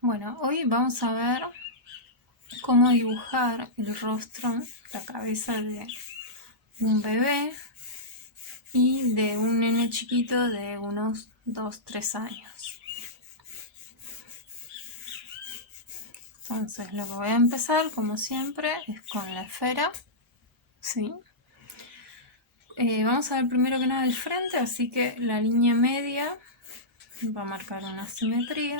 Bueno, hoy vamos a ver cómo dibujar el rostro, la cabeza de un bebé y de un nene chiquito de unos 2-3 años. Entonces lo que voy a empezar, como siempre, es con la esfera, ¿sí? Vamos a ver primero que nada el frente, así que la línea media va a marcar una simetría.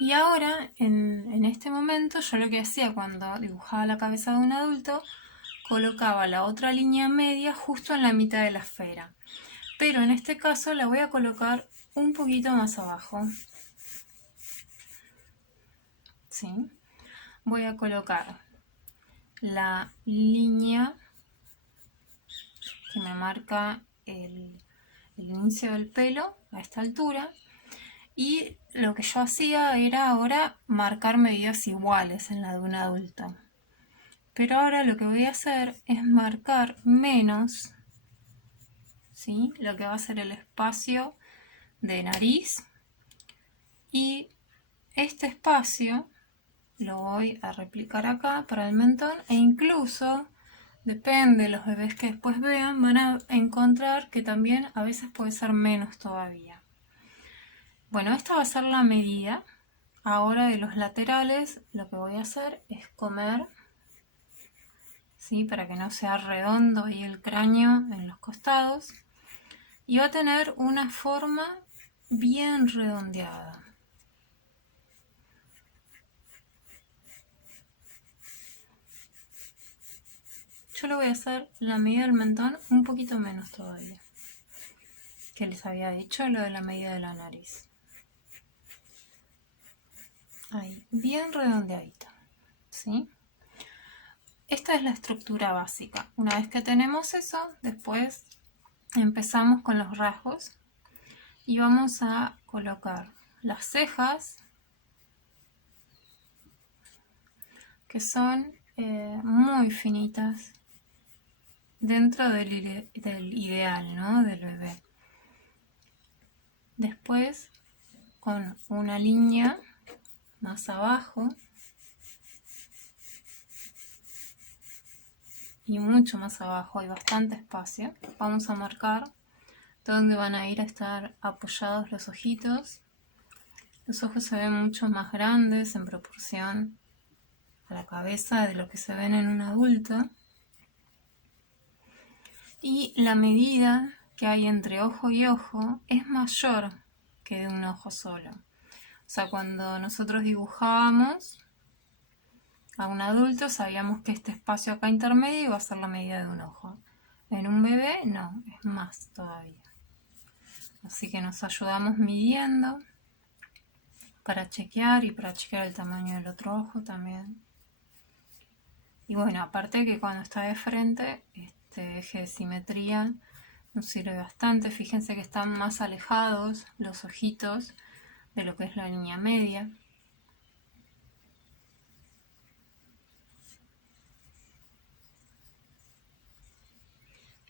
Y ahora, en este momento, yo lo que hacía cuando dibujaba la cabeza de un adulto, colocaba la otra línea media justo en la mitad de la esfera. Pero en este caso la voy a colocar un poquito más abajo. ¿Sí? Voy a colocar la línea que me marca el inicio del pelo a esta altura. Y lo que yo hacía era ahora marcar medidas iguales en la de un adulto. Pero ahora lo que voy a hacer es marcar menos, ¿sí? Lo que va a ser el espacio de nariz. Y este espacio lo voy a replicar acá para el mentón e incluso, depende de los bebés que después vean, van a encontrar que también a veces puede ser menos todavía. Bueno, esta va a ser la medida. Ahora de los laterales lo que voy a hacer es comer, ¿sí? Para que no sea redondo ahí el cráneo en los costados. Y va a tener una forma bien redondeada. Yo le voy a hacer la medida del mentón un poquito menos todavía que les había dicho, lo de la medida de la nariz. Ahí, bien redondeadito, ¿sí? Esta es la estructura básica. Una vez que tenemos eso, después empezamos con los rasgos y vamos a colocar las cejas, que son muy finitas dentro del ideal, ¿no? Del bebé. Después, con una línea más abajo y mucho más abajo, hay bastante espacio, vamos a marcar donde van a ir a estar apoyados los ojitos. Los ojos se ven mucho más grandes en proporción a la cabeza de lo que se ven en un adulto. Y la medida que hay entre ojo y ojo es mayor que de un ojo solo. O sea, cuando nosotros dibujábamos a un adulto sabíamos que este espacio acá intermedio iba a ser la medida de un ojo. En un bebé no, es más todavía. Así que nos ayudamos midiendo para chequear y para chequear el tamaño del otro ojo también. Y bueno, aparte que cuando está de frente, este eje de simetría nos sirve bastante. Fíjense que están más alejados los ojitos de lo que es la línea media.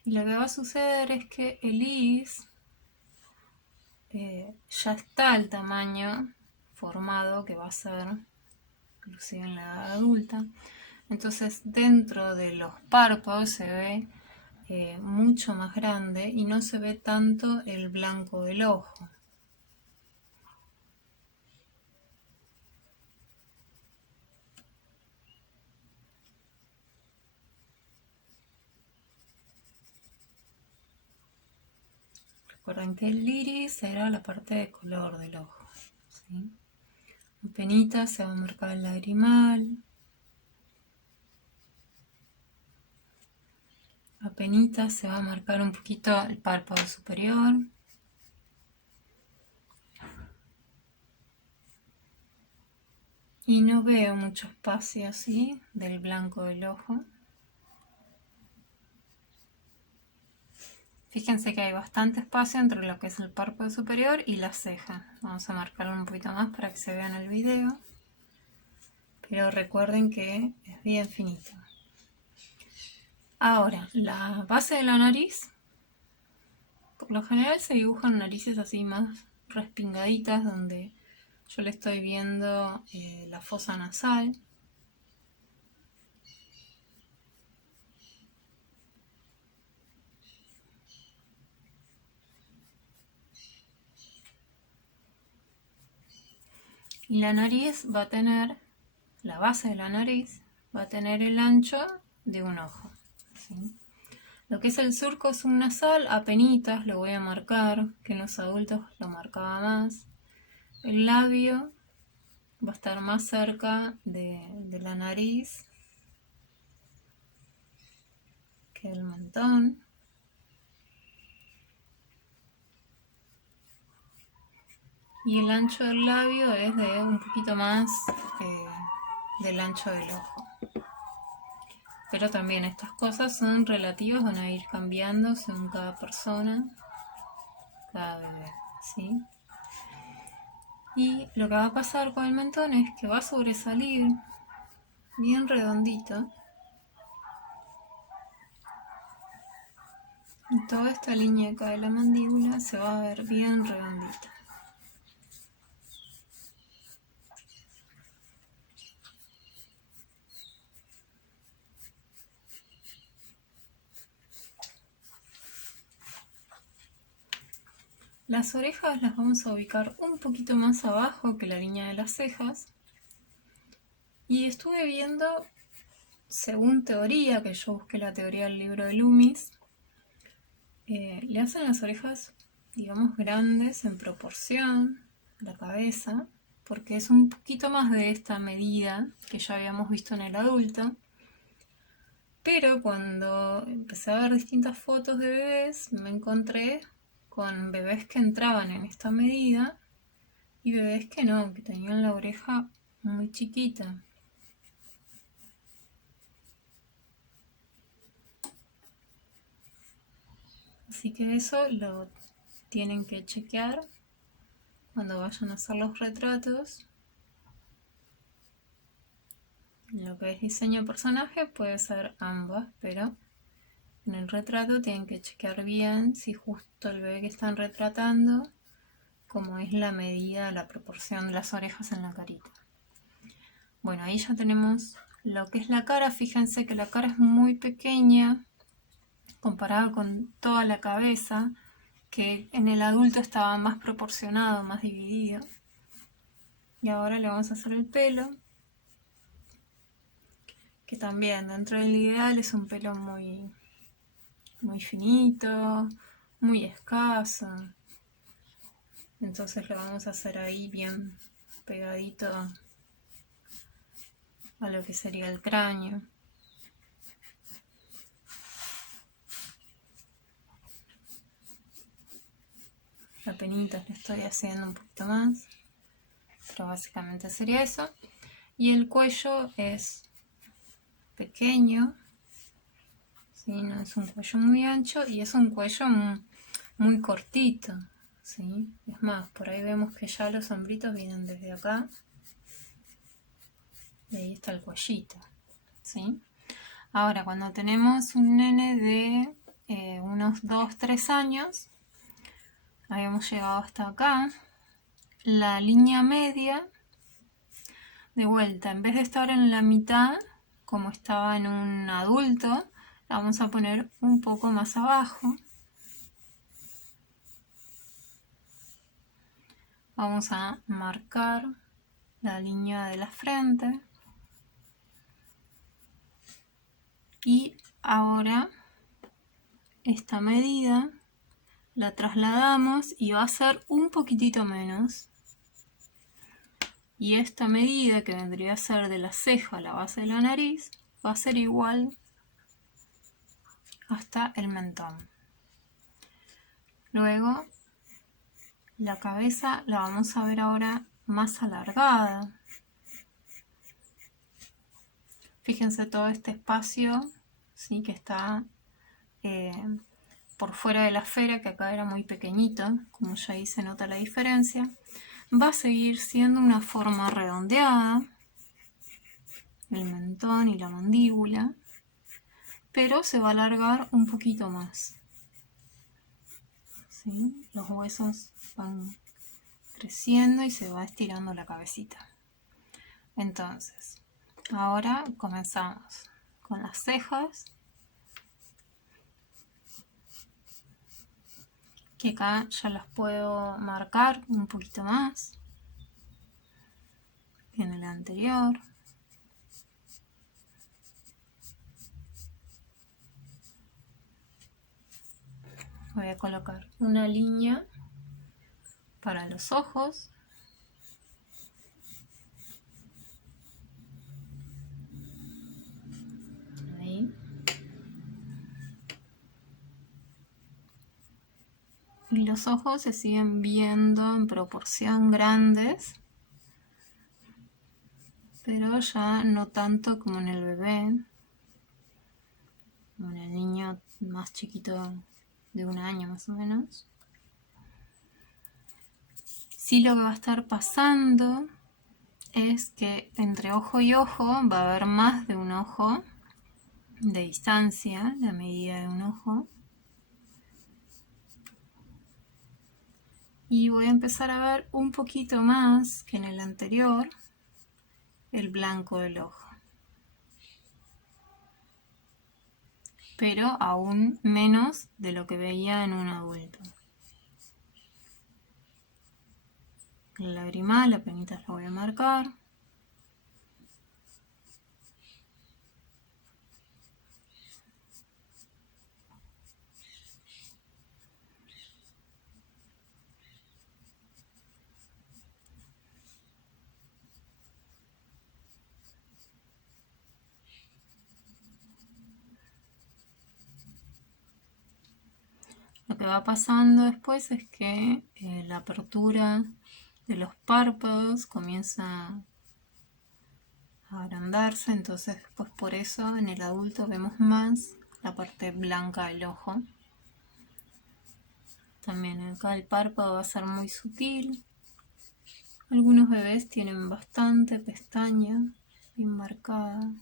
Y lo que va a suceder es que el iris ya está el tamaño formado que va a ser, inclusive en la edad adulta. Entonces dentro de los párpados se ve mucho más grande y no se ve tanto el blanco del ojo. Recuerden que el iris era la parte de color del ojo, ¿sí? Apenita se va a marcar el lagrimal. Apenita se va a marcar un poquito el párpado superior. Y no veo mucho espacio así del blanco del ojo. Fíjense que hay bastante espacio entre lo que es el párpado superior y la ceja. Vamos a marcarlo un poquito más para que se vea en el video. Pero recuerden que es bien finito. Ahora, la base de la nariz, lo general se dibujan narices así más respingaditas, donde yo le estoy viendo la fosa nasal. Y la nariz va a tener, la base de la nariz va a tener el ancho de un ojo, ¿sí? Lo que es el surco subnasal, apenitas lo voy a marcar, que en los adultos lo marcaba más. El labio va a estar más cerca de la nariz que el mentón. Y el ancho del labio es de un poquito más del ancho del ojo. Pero también estas cosas son relativas, van a ir cambiando según cada persona, cada bebé, ¿sí? Y lo que va a pasar con el mentón es que va a sobresalir bien redondito. Y toda esta línea acá de la mandíbula se va a ver bien redondita. Las orejas las vamos a ubicar un poquito más abajo que la línea de las cejas. Y estuve viendo, según teoría, que yo busqué la teoría del libro de Loomis, le hacen las orejas, digamos, grandes en proporción a la cabeza, porque es un poquito más de esta medida que ya habíamos visto en el adulto. Pero cuando empecé a ver distintas fotos de bebés, me encontré con bebés que entraban en esta medida y bebés que no, que tenían la oreja muy chiquita. Así que eso lo tienen que chequear cuando vayan a hacer los retratos. Lo que es diseño de personaje puede ser ambas, pero en el retrato tienen que chequear bien si justo el bebé que están retratando, como es la medida, la proporción de las orejas en la carita. Bueno, ahí ya tenemos lo que es la cara. Fíjense que la cara es muy pequeña comparado con toda la cabeza, que en el adulto estaba más proporcionado, más dividido. Y ahora le vamos a hacer el pelo, que también dentro del ideal es un pelo muy, muy finito, muy escaso. Entonces lo vamos a hacer ahí bien pegadito a lo que sería el cráneo. Apenitas le estoy haciendo un poquito más, pero básicamente sería eso. Y el cuello es pequeño, ¿sí? No es un cuello muy ancho y es un cuello muy cortito, ¿sí? Es más, por ahí vemos que ya los hombritos vienen desde acá y ahí está el cuellito, ¿sí? Ahora, cuando tenemos un nene de unos 2-3 años, habíamos llegado hasta acá, la línea media, de vuelta, en vez de estar en la mitad, como estaba en un adulto, la vamos a poner un poco más abajo. Vamos a marcar la línea de la frente. Y ahora esta medida la trasladamos y va a ser un poquitito menos. Y esta medida, que vendría a ser de la ceja a la base de la nariz, va a ser igual hasta el mentón. Luego, la cabeza la vamos a ver ahora más alargada. Fíjense todo este espacio, ¿sí? Que está por fuera de la esfera, que acá era muy pequeñito, como ya ahí se nota la diferencia. Va a seguir siendo una forma redondeada, el mentón y la mandíbula, pero se va a alargar un poquito más, ¿sí? Los huesos van creciendo y se va estirando la cabecita. Entonces, ahora comenzamos con las cejas, que acá ya las puedo marcar un poquito más que en el anterior. Voy a colocar una línea para los ojos. Ahí. Y los ojos se siguen viendo en proporción grandes, pero ya no tanto como en el bebé, como en el niño más chiquito de 1 año más o menos. Sí, lo que va a estar pasando es que entre ojo y ojo va a haber más de un ojo de distancia, la medida de un ojo. Y voy a empezar a ver un poquito más que en el anterior el blanco del ojo. Pero aún menos de lo que veía en un adulto. El lagrimal apenas lo voy a marcar. Lo que va pasando después es que la apertura de los párpados comienza a agrandarse, entonces pues por eso en el adulto vemos más la parte blanca del ojo. También acá el párpado va a ser muy sutil. Algunos bebés tienen bastante pestaña bien marcada,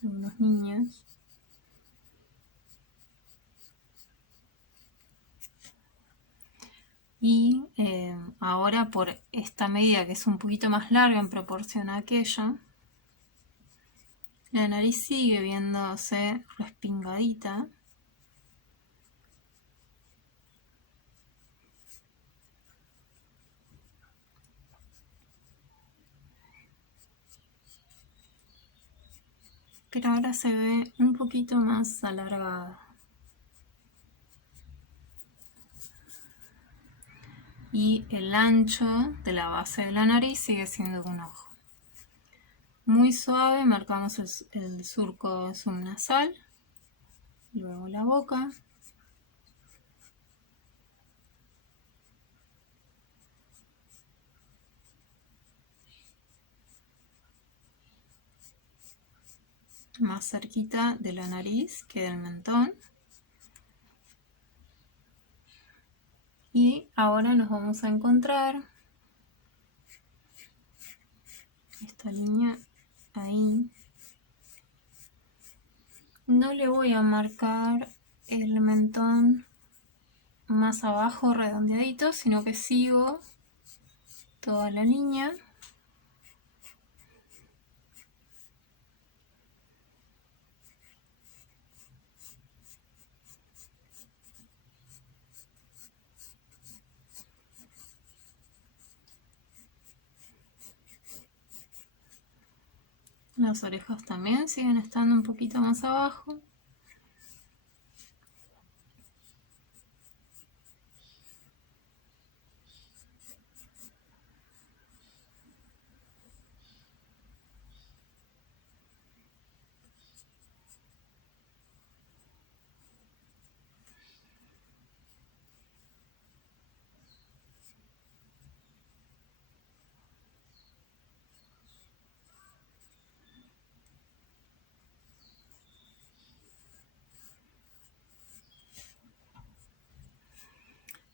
algunos niños. Y ahora por esta medida que es un poquito más larga en proporción a aquella, la nariz sigue viéndose respingadita. Pero ahora se ve un poquito más alargada. Y el ancho de la base de la nariz sigue siendo un ojo. Muy suave marcamos el surco subnasal, luego la boca. Más cerquita de la nariz que del mentón. Y ahora nos vamos a encontrar esta línea ahí. No le voy a marcar el mentón más abajo redondeadito, sino que sigo toda la línea. Las orejas también siguen estando un poquito más abajo.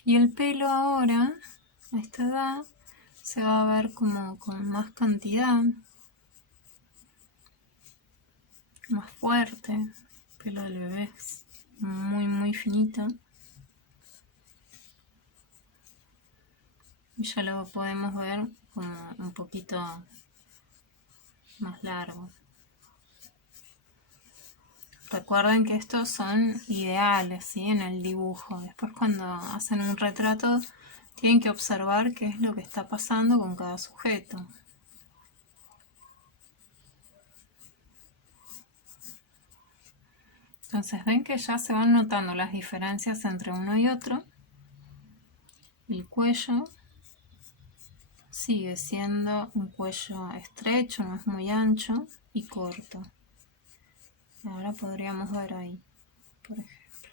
Y el pelo ahora, a esta edad, se va a ver como con más cantidad, más fuerte. El pelo del bebé es muy finito. Y ya lo podemos ver como un poquito más largo. Recuerden que estos son ideales, ¿sí? En el dibujo. Después cuando hacen un retrato tienen que observar qué es lo que está pasando con cada sujeto. Entonces ven que ya se van notando las diferencias entre uno y otro. El cuello sigue siendo un cuello estrecho, no es muy ancho y corto. Ahora podríamos ver ahí, por ejemplo.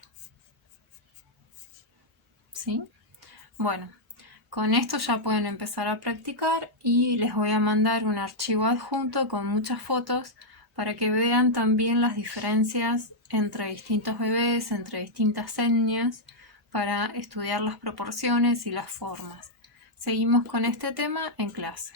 ¿Sí? Bueno, con esto ya pueden empezar a practicar y les voy a mandar un archivo adjunto con muchas fotos para que vean también las diferencias entre distintos bebés, entre distintas etnias, para estudiar las proporciones y las formas. Seguimos con este tema en clase.